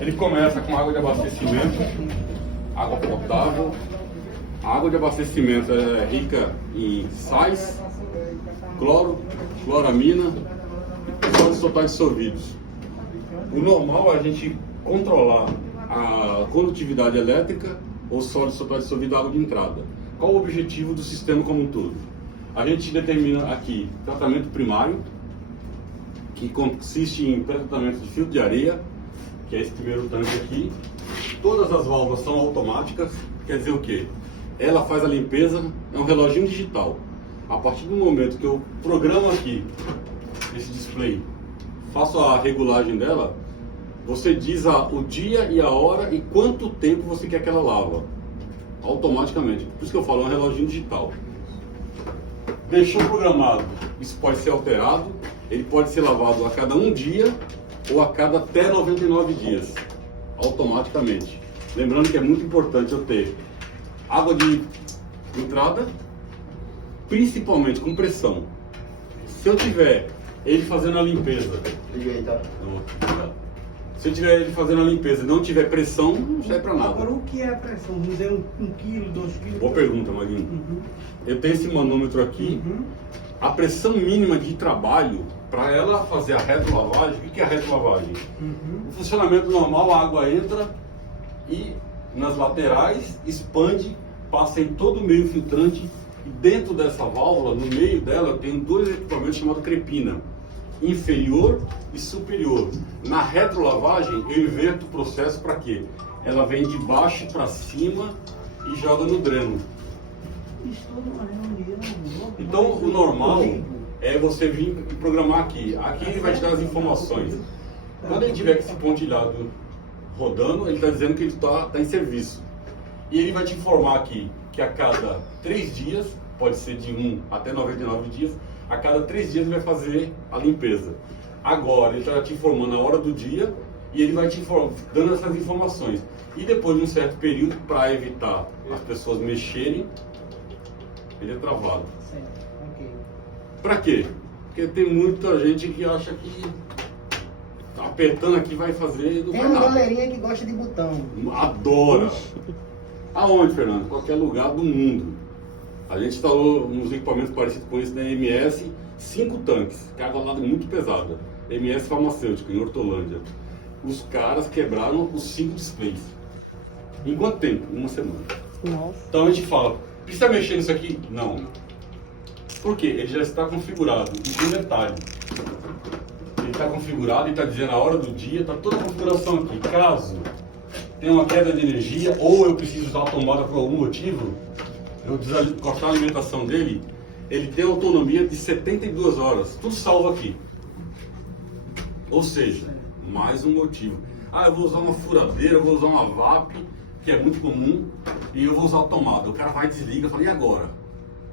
Ele começa com água de abastecimento, água potável. A água de abastecimento é rica em sais, cloro, cloramina e sólidos totais dissolvidos. O normal é a gente controlar a condutividade elétrica ou sólidos totais dissolvidos da água de entrada. Qual o objetivo do sistema como um todo? A gente determina aqui tratamento primário, que consiste em pré-tratamento de filtro de areia, que é esse primeiro tanque aqui. Todas as válvulas são automáticas, quer dizer o quê? Ela faz a limpeza, é um reloginho digital. A partir do momento que eu programo aqui esse display, faço a regulagem dela, você diz o dia e a hora e quanto tempo você quer que ela lava, automaticamente. Por isso que eu falo, é um reloginho digital. Deixou programado, isso pode ser alterado, ele pode ser lavado a cada um dia ou a cada até 99 dias, automaticamente. Lembrando que é muito importante eu ter água de entrada, principalmente com pressão. Se eu tiver ele fazendo a limpeza, se eu tiver ele fazendo a limpeza e não tiver pressão, não serve para nada. Agora, o que é a pressão? Vamos dizer, 1 quilo, 2 quilos? Boa pergunta, Maguinho. Eu tenho esse manômetro aqui. A pressão mínima de trabalho, para ela fazer a retrolavagem, o que é a retrolavagem? O funcionamento normal, a água entra e nas laterais expande, passa em todo o meio filtrante e dentro dessa válvula, no meio dela, eu tenho dois equipamentos chamados crepina, inferior e superior. Na retrolavagem eu inverto o processo para quê? Ela vem de baixo para cima e joga no dreno. Então o normal é você vir e programar aqui. Aqui ele vai te dar as informações. Quando ele tiver com esse pontilhado rodando, ele está dizendo que ele está em serviço. E ele vai te informar aqui que a cada 3 dias, pode ser de 1 até 99 dias, a cada 3 dias ele vai fazer a limpeza. Agora ele está te informando a hora do dia e ele vai te dando essas informações. E depois de um certo período, para evitar as pessoas mexerem, ele é travado. Para quê? Porque tem muita gente que acha que apertando aqui vai fazer... Tem uma galerinha que gosta de botão. Adora! Aonde, Fernando? Qualquer lugar do mundo. A gente instalou uns equipamentos parecidos com esse da MS, 5 tanques, carga lá muito pesada. MS farmacêutico, em Hortolândia. Os caras quebraram os 5 displays. Em quanto tempo? 1 semana. Nossa. Então a gente fala, precisa mexer nisso aqui? Não. Por quê? Ele já está configurado. E tem detalhe. Ele está configurado e está dizendo a hora do dia, está toda a configuração aqui. Caso tenha uma queda de energia ou eu preciso usar a tomada por algum motivo, eu cortar a alimentação dele, ele tem autonomia de 72 horas. Tudo salvo aqui. Ou seja, mais um motivo. Eu vou usar uma furadeira, eu vou usar uma VAP, que é muito comum, e eu vou usar a tomada. O cara vai e desliga, eu falo, e agora?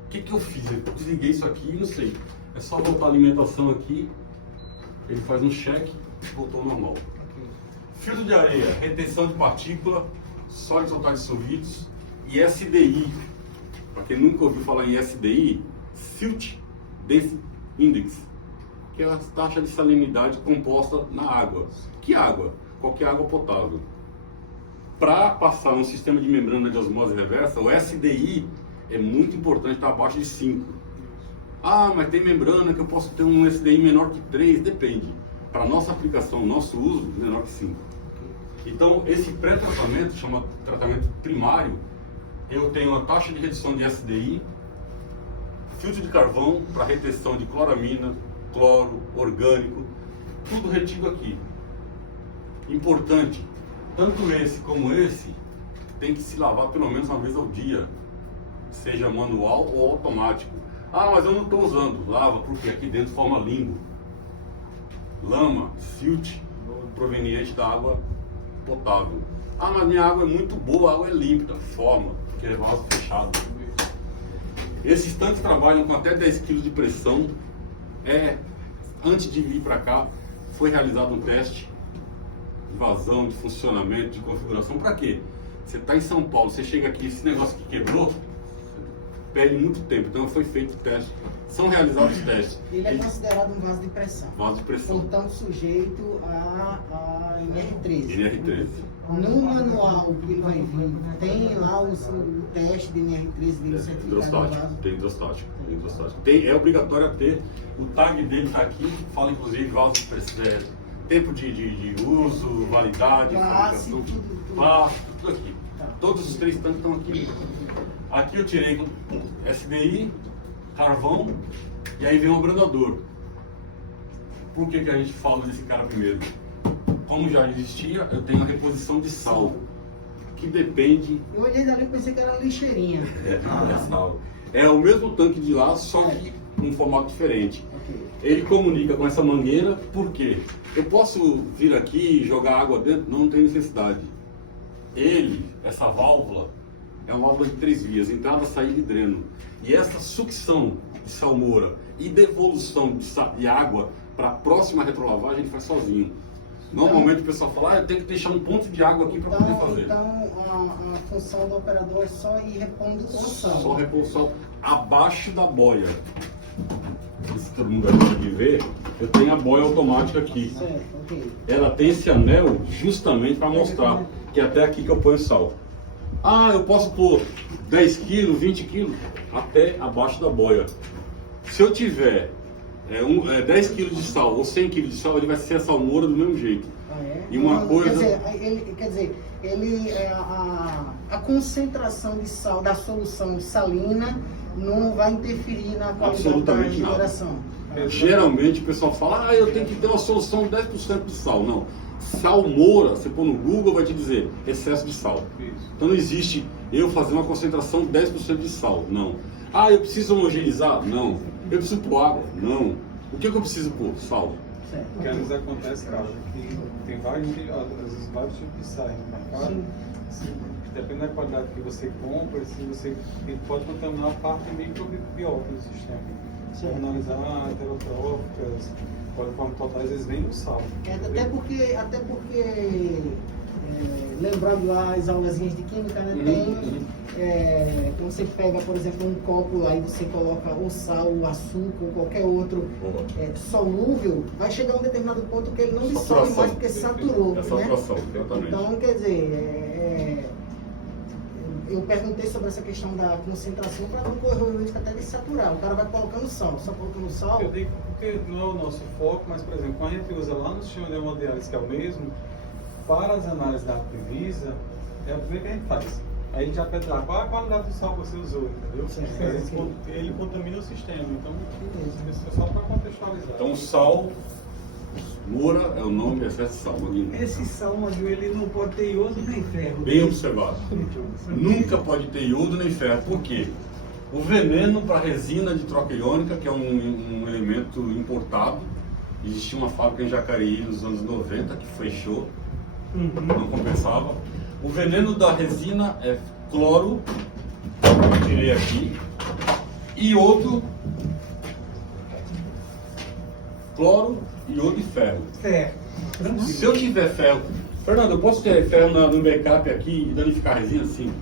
O que eu fiz? Eu desliguei isso aqui e não sei. É só voltar a alimentação aqui, ele faz um check e voltou ao normal. Filtro de areia, retenção de partícula, sólidos totais dissolvidos e SDI. Para quem nunca ouviu falar em SDI, Silt Density Index, que é a taxa de salinidade composta na água. Que água? Qualquer água potável. Para passar um sistema de membrana de osmose reversa, o SDI é muito importante, está abaixo de 5. Mas tem membrana que eu posso ter um SDI menor que 3, depende. Para nossa aplicação, nosso uso, menor que 5. Então, esse pré-tratamento, chama tratamento primário, eu tenho uma taxa de redução de SDI, filtro de carvão para retenção de cloramina, cloro, orgânico, tudo retido aqui. Importante, tanto esse como esse, tem que se lavar pelo menos uma vez ao dia, seja manual ou automático. Mas eu não estou usando. Lava, porque aqui dentro forma limbo, lama, silt, proveniente da água potável. Mas minha água é muito boa, a água é límpida, forma, porque é vaso fechado. Esses tanques trabalham com até 10 kg de pressão. Antes de vir para cá, foi realizado um teste de vazão, de funcionamento, de configuração. Para quê? Você está em São Paulo, você chega aqui, esse negócio que quebrou, perde muito tempo, então foi feito o teste. São realizados testes. Ele é considerado um vaso de pressão. Vaso de pressão. Portanto, sujeito a NR13. NR13. No manual que ele vai vir, tem lá o teste de NR13 dele certificado. Hidrostático, tem hidrostático. É obrigatório ter, o tag dele está aqui, fala inclusive tempo de uso, validade, Classe, tudo aqui. Tá. Todos os 3 tanques estão aqui. Aqui eu tirei SDI, carvão, e aí vem o abrandador. Por que a gente fala desse cara primeiro? Como já existia, eu tenho a reposição de sal, que depende... Eu olhei dali e pensei que era lixeirinha. É o mesmo tanque de lá, só que com um formato diferente. Ok. Ele comunica com essa mangueira, por quê? Eu posso vir aqui e jogar água dentro? Não tem necessidade. Essa válvula, é uma válvula de 3 vias, entrada, saída e dreno. E essa sucção de salmoura e devolução de água para a próxima retrolavagem ele faz sozinho. Normalmente o pessoal fala, eu tenho que deixar um ponto de água aqui para poder fazer. Então a função do operador é só ir repondo o sal. Só reposição abaixo da boia. Se todo mundo aqui ver, eu tenho a boia automática aqui. Certo, ok. Ela tem esse anel justamente para mostrar que é até aqui que eu ponho sal. Ah, eu posso pôr 10 kg, 20 kg, até abaixo da boia. Se eu tiver 10 kg de sal ou 100 kg de sal, ele vai ser a salmoura do mesmo jeito. Ah, é? E uma coisa... A concentração de sal da solução salina não vai interferir na qualidade da Absolutamente nada. geração. Geralmente o pessoal fala, eu tenho que ter uma solução 10% de sal. Não. Salmoura, você pôr no Google, vai te dizer excesso de sal. Então não existe eu fazer uma concentração 10% de sal. Não. Ah, eu preciso homogeneizar? Não. Eu preciso pôr água? Não. O que eu preciso pôr? Sal. Certo. O que às vezes acontece, cara, que tem vários tipos de sal no mercado. Depende da qualidade que você compra, ele pode contaminar a parte microbiota do sistema. Se analisar heterotróficas, coliformes totais, eles vêm do sal. Até porque lembrando lá as aulazinhas de química, né? Quando você pega, por exemplo, um copo aí você coloca o sal, o açúcar ou qualquer outro solúvel, vai chegar a um determinado ponto que ele não dissolve mais porque saturou. É saturação, exatamente. Então, quer dizer, eu perguntei sobre essa questão da concentração para não correr o risco até de saturar. O cara vai colocando sal, só colocando sal. Eu digo porque não é o nosso foco, mas, por exemplo, quando a gente usa lá no sistema de hemodiálise, que é o mesmo, para as análises da Apivisa, é a primeira que a gente faz. Aí a gente já pede lá qual a qualidade do sal que você usou, entendeu? Porque ele contamina o sistema, então isso é só para contextualizar. Então sal, moura é o nome, excesso de sal. Esse sal, Magil, ele não pode ter iodo nem ferro. Bem observado. Nunca pode ter iodo nem ferro. Por quê? O veneno para resina de troca iônica, que é um elemento importado, existia uma fábrica em Jacareí nos anos 90 que fechou, não compensava. O veneno da resina é cloro, eu tirei aqui, iodo, cloro, iodo e ferro. Ferro. Se eu tiver ferro, Fernando, eu posso ter ferro no backup aqui e danificar a resina? Sim.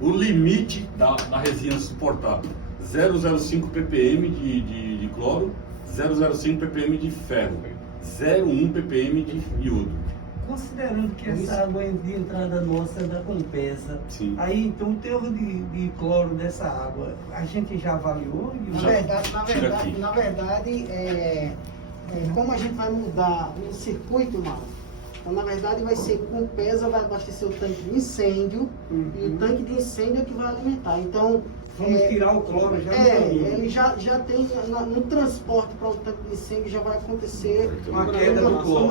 O limite da resina suportar 0,05 ppm de cloro, 0,05 ppm de ferro, 0,1 ppm de iodo. Considerando que essa água de entrada nossa é da Compesa, Sim. aí então o teor de cloro dessa água, a gente já avaliou? Na verdade, como a gente vai mudar o circuito, Marcos, então na verdade vai ser Compesa, vai abastecer o tanque de incêndio e o tanque de incêndio é que vai alimentar. Então, vamos tirar o cloro já ele já tem no transporte para o tanque de incêndio já vai acontecer uma queda do cloro,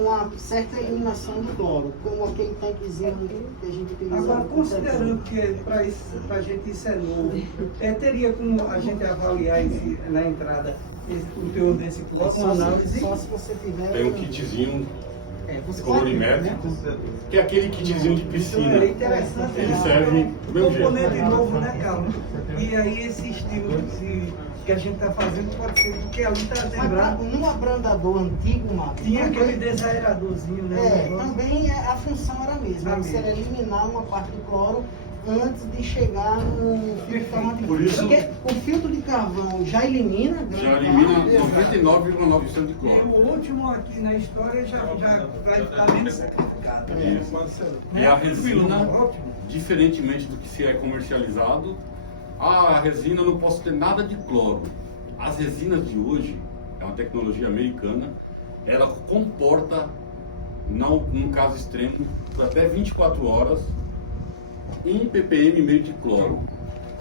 uma certa eliminação do cloro, como aquele tanquezinho que a gente utiliza. Agora, considerando que para a gente isso é novo, teria como a gente avaliar na entrada o teor desse cloro? Só se você tiver. Tem um kitzinho você colorimétrico, que é aquele kitzinho de piscina. É interessante. Ele serve do mesmo jeito. Componente novo, né, Carlos? E aí esse estilo que a gente está fazendo pode ser, porque ali está lembrado. No abrandador antigo, Marcos, tinha aquele desaeradorzinho, né? Também a função era a mesma. Você era eliminar uma parte do cloro antes de chegar no filtro farmacêutico. Por isso- Porque o filtro de carvão já elimina grande Já elimina parte. 99,9% de E cloro. o último aqui na história já vai ficar menos certificado. Isso. E a resina, diferentemente do que se é comercializado, a resina não posso ter nada de cloro. As resinas de hoje, é uma tecnologia americana, ela comporta, num caso extremo, por até 24 horas, 1 ppm e meio de cloro.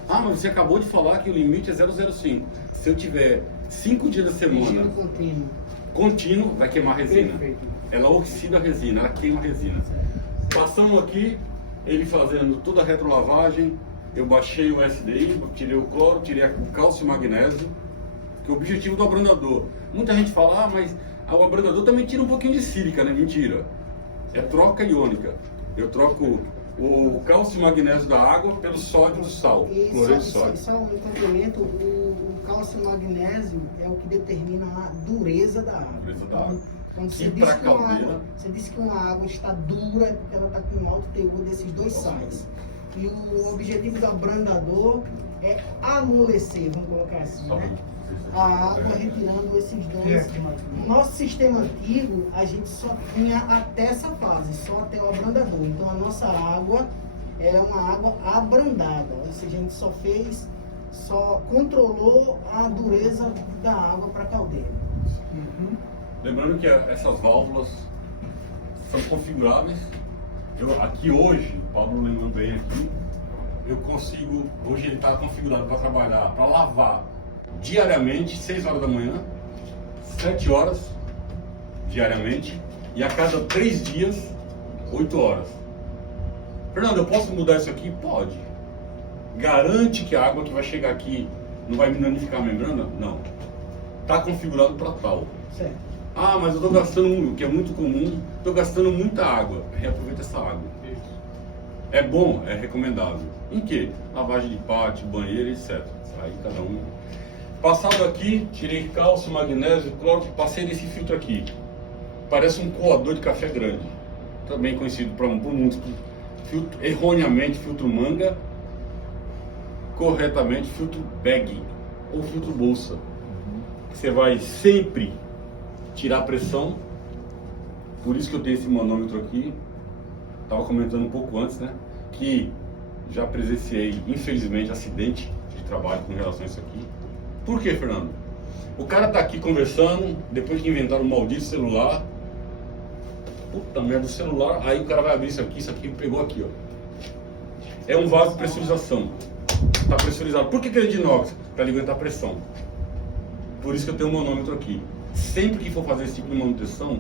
Ah, mas você acabou de falar que o limite é 0,05. Se eu tiver 5 dias da semana Regime contínuo. contínuo, vai queimar a resina. Perfeito. Ela oxida a resina, ela queima a resina. Passamos aqui, ele fazendo toda a retrolavagem, eu baixei o SDI, tirei o cloro, tirei o cálcio e o magnésio, que é o objetivo do abrandador. Muita gente fala, mas o abrandador também tira um pouquinho de sílica, né? Mentira. É troca iônica. Eu troco o cálcio e magnésio da água pelo sódio do sal, E cloreto de sódio. só um complemento, o cálcio e o magnésio é o que determina a dureza da água. Dureza da água. Quando E você diz, pra que uma caldeira? água, você diz que uma água está dura é porque ela está com alto teor desses dois sais. E o objetivo do abrandador é amolecer, vamos colocar assim, né? A água retirando esses dois. No nosso sistema antigo, a gente só tinha até essa fase, só até o abrandador. Então a nossa água é uma água abrandada, ou seja, a gente só controlou a dureza da água para a caldeira. Lembrando que essas válvulas são configuráveis. Aqui hoje, o Paulo lembrando bem aqui, eu consigo, hoje ele está configurado para trabalhar, para lavar diariamente, 6 horas da manhã, 7 horas diariamente, e a cada 3 dias, 8 horas. Fernando, eu posso mudar isso aqui? Pode. Garante que a água que vai chegar aqui não vai danificar a membrana? Não. Está configurado para tal. Certo. Ah, mas eu estou gastando, o que é muito comum, estou gastando muita água. Reaproveita essa água. É bom, é recomendável. Em que? Lavagem de pátio, banheiro, etc. Aí cada um. Passado aqui, tirei cálcio, magnésio, cloro, passei nesse filtro aqui. Parece um coador de café grande. Também conhecido por muitos, filtro, erroneamente, filtro manga, corretamente, filtro bag ou filtro bolsa. Você vai sempre tirar a pressão, por isso que eu tenho esse manômetro aqui. Estava comentando um pouco antes, né? Que já presenciei, infelizmente, acidente de trabalho com relação a isso aqui. Por quê, Fernando? O cara tá aqui conversando, depois que inventaram o maldito celular. Puta merda, o celular. Aí o cara vai abrir isso aqui pegou aqui, ó. É um vaso de pressurização. Está pressurizado. Por que ele é de inox? Para ele aguentar a pressão. Por isso que eu tenho um manômetro aqui. Sempre que for fazer esse tipo de manutenção,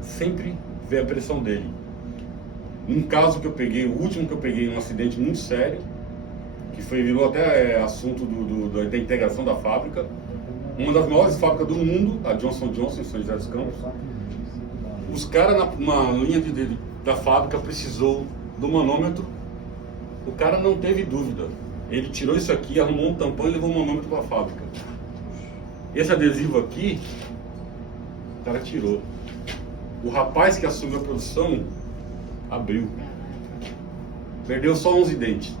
sempre vê a pressão dele. Um caso que eu peguei, o último que eu peguei, um acidente muito sério, que virou até assunto da integração da fábrica. Uma das maiores fábricas do mundo, a Johnson & Johnson, em São José dos Campos. Os caras na linha da fábrica precisou do manômetro. O cara não teve dúvida. Ele tirou isso aqui, arrumou um tampão e levou o manômetro para a fábrica. Esse adesivo aqui, o cara tirou. O rapaz que assumiu a produção abriu. Perdeu só 11 dentes.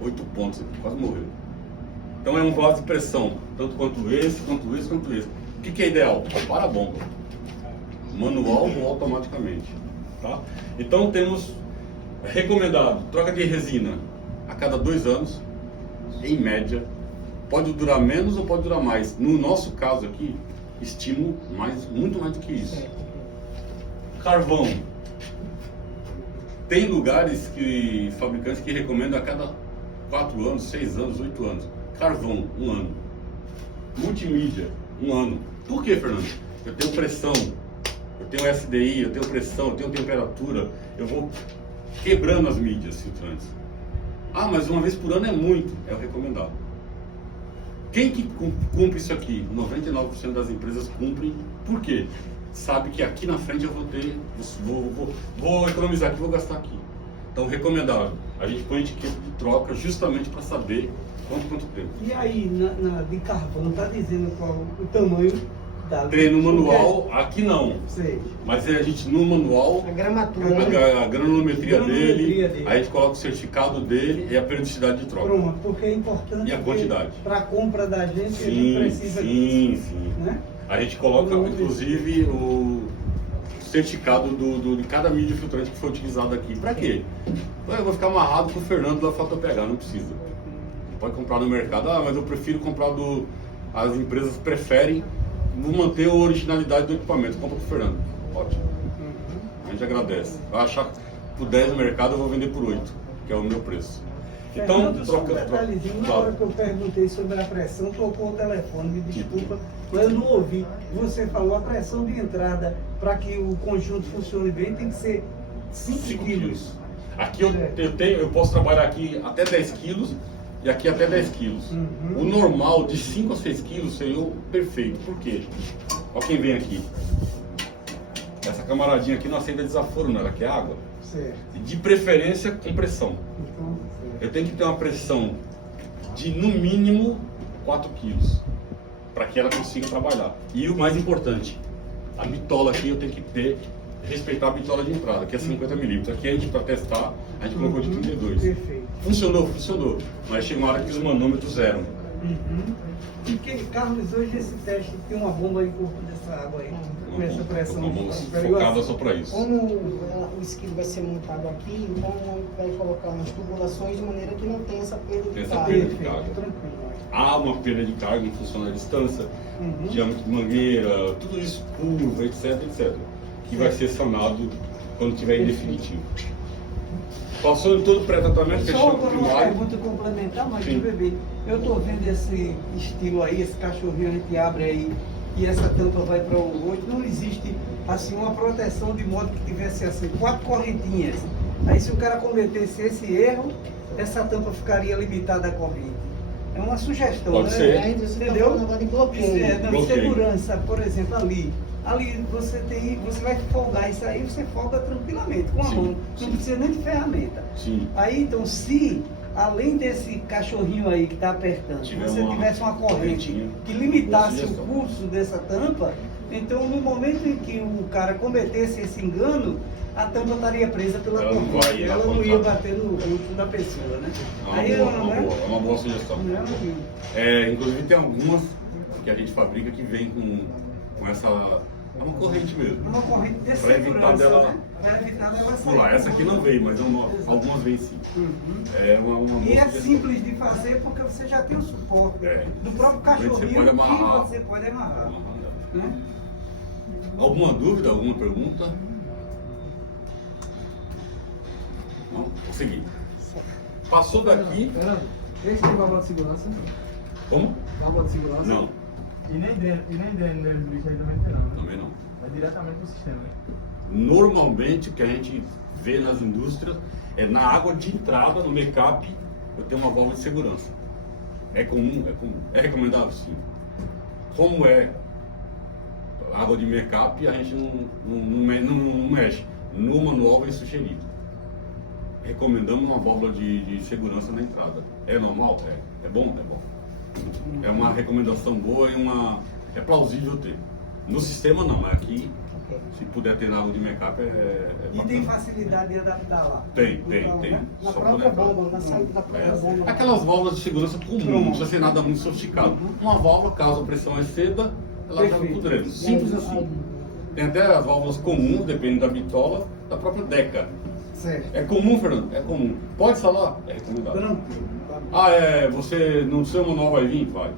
8 pontos aqui, quase morreu. Então é um vaso de pressão, tanto quanto esse, quanto esse, quanto esse. O que é ideal? Para a bomba. Manual ou automaticamente. Tá? Então temos recomendado troca de resina a cada 2 anos, em média. Pode durar menos ou pode durar mais. No nosso caso aqui, estimo muito mais do que isso. Carvão. Tem lugares fabricantes que recomendam a cada 4 anos, 6 anos, 8 anos. Carvão, 1 ano. Multimídia, 1 ano. Por que, Fernando? Eu tenho pressão, eu tenho SDI, eu tenho pressão, eu tenho temperatura. Eu vou quebrando as mídias filtrantes. Ah, mas uma vez por ano é muito. É o recomendado. Quem que cumpre isso aqui? 99% das empresas cumprem. Por quê? Sabe que aqui na frente eu vou ter, vou economizar aqui, vou gastar aqui. Então, recomendável. A gente põe etiqueta de troca justamente para saber quanto tempo. E aí, de carvão, está dizendo qual o tamanho Tá. treino manual, aqui não. Sei. Mas a gente no manual, A gramatura. a granulometria Granulometria dele, dele. aí a gente coloca o certificado dele e a periodicidade de troca. Pronto, porque é importante. E a quantidade. Para a compra da gente, a gente Sim, precisa sim, disso. sim. Né? A gente coloca, inclusive, o certificado de cada mídia filtrante que foi utilizado aqui. Pra quê? Eu vou ficar amarrado com o Fernando da Fotopegar, não precisa. Pode comprar no mercado. Ah, mas eu prefiro comprar do... As empresas preferem manter a originalidade do equipamento. Compra com o Fernando. Ótimo. A gente agradece. Vai achar que por 10 no mercado eu vou vender por 8, que é o meu preço. Então, Fernando, só um detalhezinho, na Claro. hora que eu perguntei sobre a pressão, tocou o telefone, me desculpa, mas eu não ouvi. Você falou a pressão de entrada para que o conjunto funcione bem tem que ser 5 5 quilos. quilos. Aqui eu posso trabalhar aqui até 10 quilos e aqui até 10 quilos. Uhum. O normal de 5 a 6 quilos seria o perfeito. Por quê? Olha quem vem aqui. Essa camaradinha aqui não aceita desaforo, não, ela quer água. Certo. E de preferência com pressão. Então, Eu tenho que ter uma pressão de no mínimo 4 quilos para que ela consiga trabalhar. E o mais importante, a bitola aqui eu tenho que respeitar a bitola de entrada, que é 50 milímetros. Aqui a gente, para testar, a gente colocou de 32. Perfeito. Funcionou. Mas chega uma hora que os manômetros eram. Porque, Carlos, hoje esse teste tem uma bomba em corpo dessa água aí, com essa pressão. Vamos superior a focada só para isso. Como o esquilo vai ser montado aqui, então vai colocar umas tubulações de maneira que não tenha essa perda Tem de essa carga. perda de Perfeito, carga. tranquilo. Há uma perda de carga em função da distância, Uhum. diâmetro de mangueira, tudo isso, curva, etc, que vai ser sanado quando tiver em definitivo. Passou em todo o pré-tratamento, Só fechou o agora uma primário. pergunta complementar, mas Sim. bebê, eu estou vendo esse estilo aí, esse cachorrinho a gente abre aí e essa tampa vai para o 8, não existe assim uma proteção de modo que tivesse assim 4 correntinhas. Aí se o cara cometesse esse erro, essa tampa ficaria limitada à corrente. É uma sugestão, Pode né? ser. Aí você está Entendeu? falando agora de bloqueio. Não, Bloqueio. segurança, por exemplo, ali você vai folgar isso aí, você folga tranquilamente, com a Sim, mão. Não sim. precisa nem de ferramenta. Sim. Aí então, se além desse cachorrinho aí que está apertando, Tiver você uma tivesse uma corrente correntinha, que limitasse boa o sugestão. curso dessa tampa, então no momento em que o cara cometesse esse engano, a tampa estaria presa pela Ela não corrente, vai ir ela na não ia pontada. bater no rosto da pessoa, né? É uma boa sugestão. Não é Inclusive tem algumas que a gente fabrica que vem com essa. É uma corrente mesmo. uma corrente de Pra evitar segurança, dela né? Para evitar dela pular. sair. Essa aqui não veio, mas algumas vêm sim. Uhum. É uma boa E é sugestão. simples de fazer porque você já tem o suporte É. do próprio Você cachorrinho pode amarrar. que você pode amarrar. Né? Alguma dúvida, alguma pergunta? Não? Vou seguir. Passou daqui. Esse tem válvula de segurança? Como? Válvula de segurança? Não, E nem dentro do bicho aí também tem não, né? também não. É diretamente do sistema. Normalmente o que a gente vê nas indústrias é na água de entrada, no make-up, eu tenho uma válvula de segurança. É comum, é comum. É recomendável, sim. Como é água de make-up, a gente não mexe. No manual vem sugerido. Recomendamos uma válvula de segurança na entrada. É normal? É bom? É bom. É uma recomendação boa e é plausível ter. No sistema não, mas aqui, se puder ter na água de make-up, é E bacana. tem facilidade de adaptar lá. Tem. Na Só própria quando é bomba, na saída da própria bomba. Aquelas válvulas de segurança comum, não precisa ser nada muito sofisticado. Uma válvula, caso a pressão exceda, ela joga Perfeito. pro dreno. Simples assim. Tem até as válvulas comuns, dependendo da bitola, da própria Deca. Certo. É comum, Fernando? É comum. Pode falar? É recomendado. Tranquilo. Você no seu manual vai vir? Vai.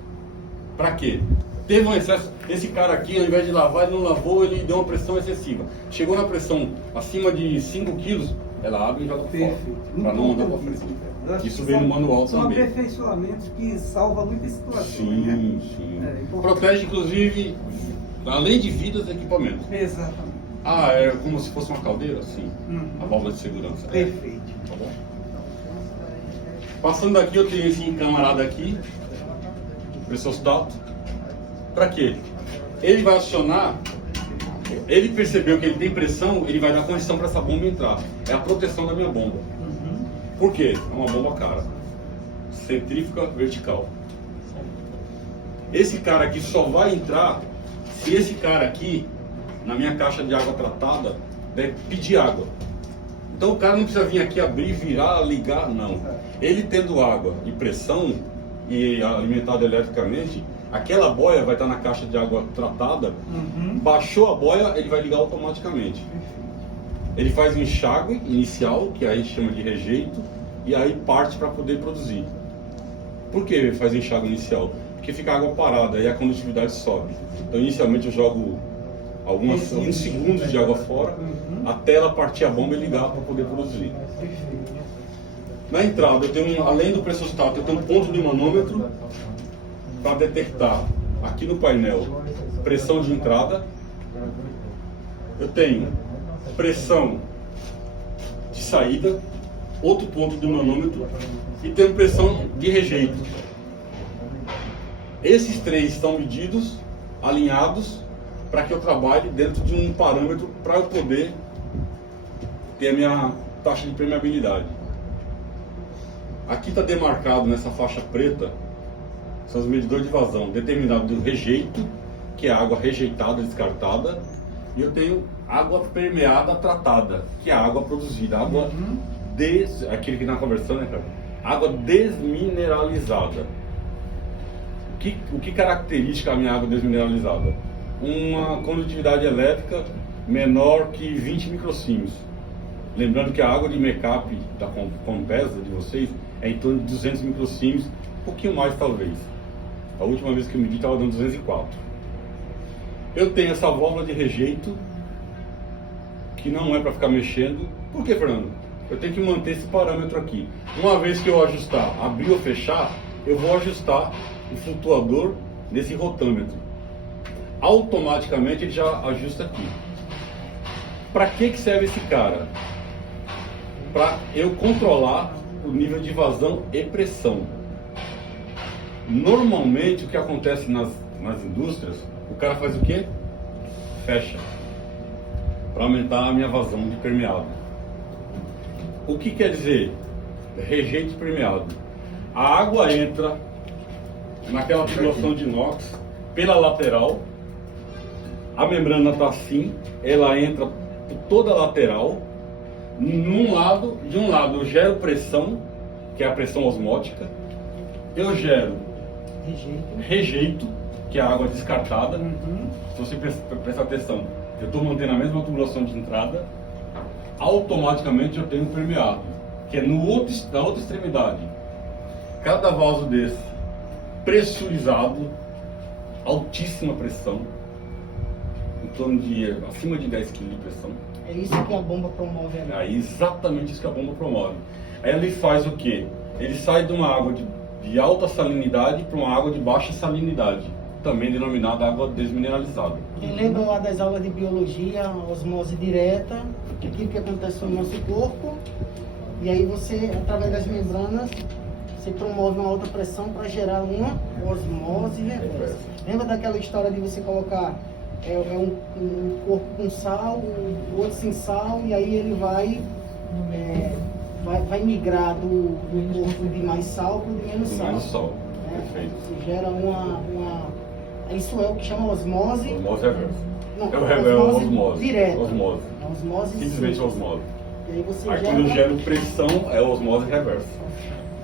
Pra quê? Teve um excesso. Esse cara aqui, ao invés de lavar, ele não lavou, ele deu uma pressão excessiva. Chegou na pressão acima de 5 quilos, ela abre e joga fora. Perfeito. Pra não mandar pra frente. Isso vem no manual são também. aperfeiçoamentos que salvam muitas situações. Né? Sim. É importante. Protege, inclusive, além de vidas, equipamentos. Exatamente. É como se fosse uma caldeira? Sim. Uhum. A válvula de segurança. Perfeito. Tá bom? Passando daqui, eu tenho esse camarada aqui, pressostat. Pra quê? Ele vai acionar, ele percebeu que ele tem pressão, ele vai dar correção para essa bomba entrar. É a proteção da minha bomba. Por quê? É uma bomba cara. Centrífuga vertical. Esse cara aqui só vai entrar se esse cara aqui, na minha caixa de água tratada, deve pedir água. Então o cara não precisa vir aqui abrir, virar, ligar, não. Ele tendo água e pressão e alimentado eletricamente, aquela boia vai estar na caixa de água tratada, baixou a boia, ele vai ligar automaticamente. Ele faz o enxágue inicial, que aí chama de rejeito, e aí parte para poder produzir. Por que ele faz o enxágue inicial? Porque fica água parada e a condutividade sobe. Então inicialmente eu jogo alguns segundos de água fora, até ela partir a bomba e ligar para poder produzir. Na entrada, eu tenho, além do pressostato, eu tenho um ponto de manômetro para detectar aqui no painel pressão de entrada. Eu tenho pressão de saída, outro ponto do manômetro, e tenho pressão de rejeito. Esses três estão medidos, alinhados, para que eu trabalhe dentro de um parâmetro para eu poder ter a minha taxa de permeabilidade. Aqui está demarcado nessa faixa preta, são os medidores de vazão, determinado do rejeito, que é a água rejeitada, descartada, e eu tenho água permeada tratada, que é a água produzida, água aquele que na conversão, né, cara? Água desmineralizada. O que caracteriza a minha água desmineralizada? Uma condutividade elétrica menor que 20 microsiemens. Lembrando que a água de make-up da Compesa de vocês é em torno de 200 microsiemens, um pouquinho mais talvez. A última vez que eu medi estava dando 204. Eu tenho essa válvula de rejeito, que não é para ficar mexendo. Por que, Fernando? Eu tenho que manter esse parâmetro aqui. Uma vez que eu ajustar, abrir ou fechar, eu vou ajustar o flutuador nesse rotâmetro. Automaticamente ele já ajusta aqui. Para que serve esse cara? Para eu controlar o nível de vazão e pressão. Normalmente o que acontece nas indústrias, o cara faz o quê? Fecha. Para aumentar a minha vazão de permeado. O que quer dizer rejeito permeado? A água entra naquela tubulação de inox pela lateral, a membrana está assim, ela entra por toda a lateral. De um lado eu gero pressão, que é a pressão osmótica, eu gero rejeito, que é a água descartada. Se você prestar atenção, eu estou mantendo a mesma tubulação de entrada, automaticamente eu tenho permeado, que é na outra extremidade. Cada vaso desse, pressurizado, altíssima pressão, em torno de acima de 10 kg de pressão. É isso que a bomba promove ali. É exatamente isso que a bomba promove. Aí ele faz o quê? Ele sai de uma água de alta salinidade para uma água de baixa salinidade, também denominada água desmineralizada. Quem lembra lá das aulas de biologia, osmose direta, aquilo que acontece no nosso corpo, e aí você, através das membranas, você promove uma alta pressão para gerar uma osmose reversa. Lembra daquela história de você colocar um corpo com sal, o outro sem sal, e aí ele vai migrar do corpo de mais sal para o de menos sal. Menos sal. Perfeito. Você gera isso é o que chama osmose. Osmose reversa. Não, osmose direta. Osmose. Osmose Simplesmente simples. osmose. E aí você Aí gera... quando eu gero pressão, é osmose reversa.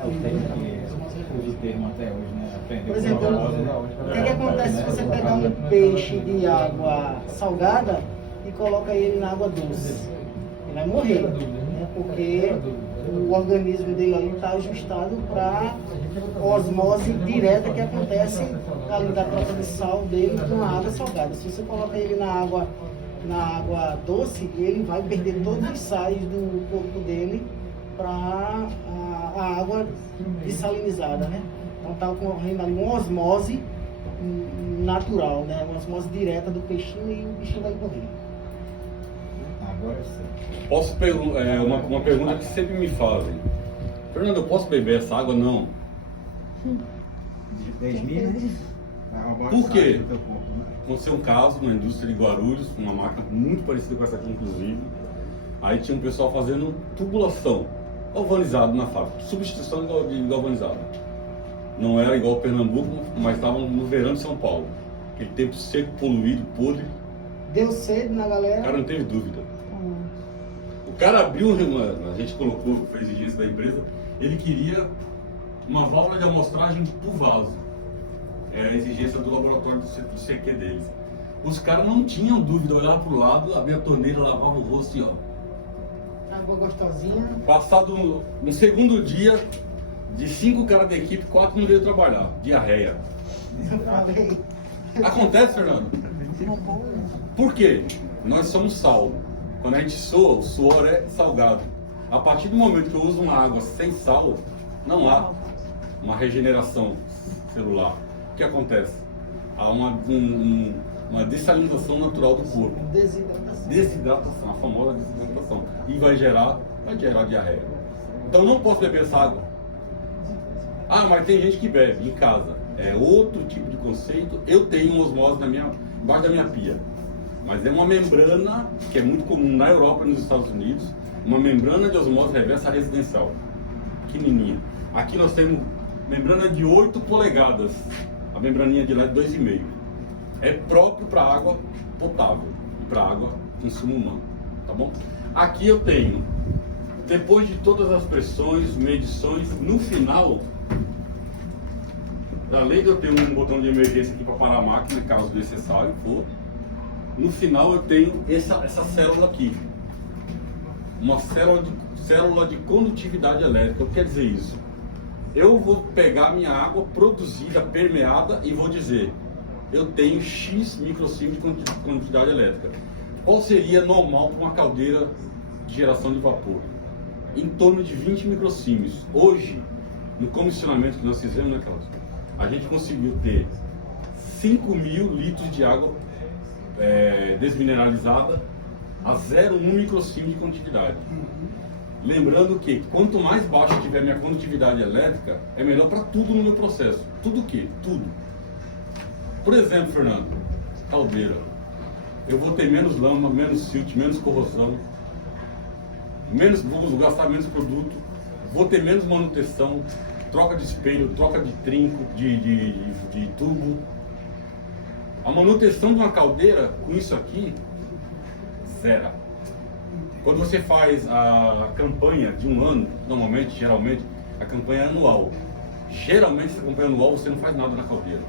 É o termo que usa o termo até hoje, né? Aprendeu Por exemplo, o que acontece se você pegar um peixe de água salgada e coloca ele na água doce? Ele vai morrer, né? Porque o organismo dele ali está ajustado para a osmose direta que acontece ali da troca de sal dele com a água salgada. Se você coloca ele na água doce, ele vai perder todos os sais do corpo dele para a água dessalinizada, né? Então está ocorrendo ali uma osmose natural, né? Uma osmose direta do peixinho e o bichinho vai morrer. Agora sim. Posso uma pergunta que sempre me fazem. Fernando, eu posso beber essa água? Não. De 10 mil? Por quê? Aconteceu um caso na indústria de Guarulhos, uma máquina muito parecida com essa aqui, inclusive. Aí tinha um pessoal fazendo tubulação, galvanizado na fábrica, substituição de galvanizado. Não era igual Pernambuco, mas estavam no verão de São Paulo. aquele tempo seco, poluído, podre. Deu sede na O galera. cara não teve dúvida. O cara abriu, a gente colocou, foi a exigência da empresa, ele queria uma válvula de amostragem por vaso. Era a exigência do laboratório do CQ deles. Os caras não tinham dúvida, olhavam para o lado, abria a torneira, lavava o rosto e ó. Água gostosinha. Passado no segundo dia, de 5 caras da equipe, 4 não veio trabalhar. Diarreia. Eu falei. Acontece, Fernando? Por quê? Nós somos sal. Quando a gente soa, o suor é salgado. A partir do momento que eu uso uma água sem sal, não há uma regeneração celular. O que acontece? Há uma dessalinização natural do corpo. Desidratação. Desidratação, a famosa desidratação. E vai gerar diarreia. Então eu não posso beber essa água. Ah, mas tem gente que bebe em casa. É outro tipo de conceito. Eu tenho uma osmose embaixo da minha pia. Mas é uma membrana que é muito comum na Europa e nos Estados Unidos. Uma membrana de osmose reversa residencial. Pequenininha. Aqui nós temos membrana de 8 polegadas. A membraninha de lá é 2,5. É próprio para água potável e para água consumo humano. Tá bom? Aqui eu tenho, depois de todas as pressões, medições, no final, além de eu ter um botão de emergência aqui para parar a máquina, caso necessário for, no final eu tenho essa célula aqui. Uma célula de condutividade elétrica. O que quer dizer isso? Eu vou pegar minha água produzida, permeada, e vou dizer, eu tenho X microsiemens de condutividade elétrica. Qual seria normal para uma caldeira de geração de vapor? Em torno de 20 microsiemens. Hoje, no comissionamento que nós fizemos, né, Carlos? A gente conseguiu ter 5.000 litros de água desmineralizada a 0,1 microsiemens de condutividade. Lembrando que quanto mais baixa tiver minha condutividade elétrica, é melhor para tudo no meu processo. Tudo o quê? Tudo. Por exemplo, Fernando, caldeira. Eu vou ter menos lama, menos silt, menos corrosão, vou gastar menos produto, vou ter menos manutenção, troca de espelho, troca de trinco, de tubo. A manutenção de uma caldeira com isso aqui, zero. Quando você faz a campanha de um ano, geralmente, a campanha é anual. Geralmente, essa campanha anual, você não faz nada na caldeira.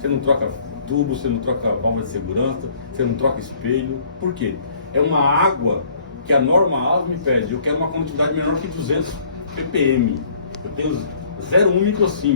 Você não troca tubo, você não troca válvula de segurança, você não troca espelho. Por quê? É uma água que a norma ASME me pede. Eu quero uma condutividade menor que 200 ppm. Eu tenho 0,1 microsiemens.